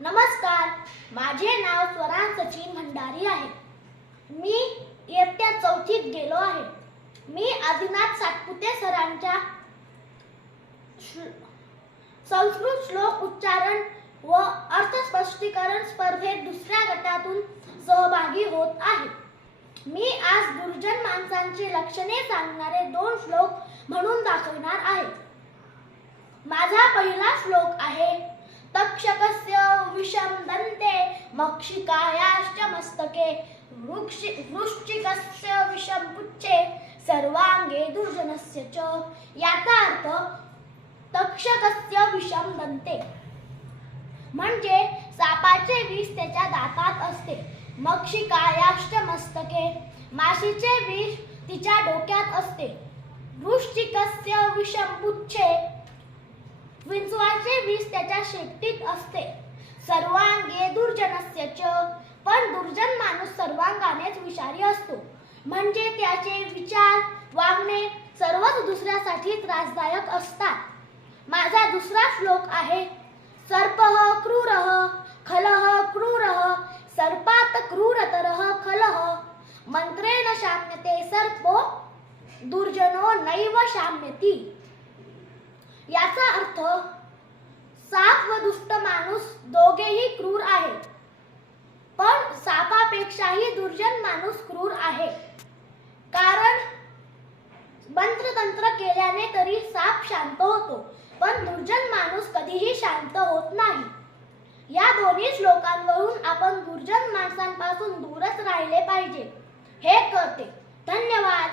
नमस्कार. माझे नाव स्वरा सचिन भंडारी आहे. मी इयत्ता चौथीत गेलो आहे. मी आदिनाथ सातपुते सरांच्या संस्कृत श्लोक उच्चारण व अर्थस्पष्टीकरण स्पर्धेत दुसऱ्या गटातून सहभागी होत आहे. मी आज दुर्जन माणसांची लक्षणे सांगणारे दोन श्लोक म्हणून दाखवणार आहे. माझा पहिला श्लोक आहे मक्षिकायाश्च मस्तके। वृश्चिकस्य विषम पुच्छे। सर्वांगे दुर्जनस्य च। याचा अर्थ तक्षकस्य विषम दंते म्हणजे सापाचे विष त्याच्या दातात असते। मक्षिकायाश्च मस्तके। माशीचे विष तिच्या डोक्यात असते। वृश्चिकस्य विषम पुच्छे। विंचवाचे विष त्याच्या शेपटीत असते सर्वांगे दुर्जनस्य च पण दुर्जन माणूस सर्वांगानेच विषारी असतो. म्हणजे त्याचे विचार वागणे सर्वच दुसऱ्यासाठी त्रासदायक असतात. माझा दुसरा श्लोक आहे सर्पः क्रूरः खलः क्रूरः सर्पात क्रूरतरः खलः. मंत्रेण शाम्यते सर्पो दुर्जनो नैव शाम्यती. याचा अर्थ साप व दुष्ट माणूस दोघेही सापापेक्षाही दुर्जन माणूस क्रूर आहे. कारण मंत्रतंत्र केल्याने तरी साप शांत होतो पण दुर्जन माणूस कधीही शांत होत नाही. या दोन्ही श्लोकांवरून आपण दुर्जन माणसांपासून दूरच राहिले पाहिजे. हे कळते. धन्यवाद.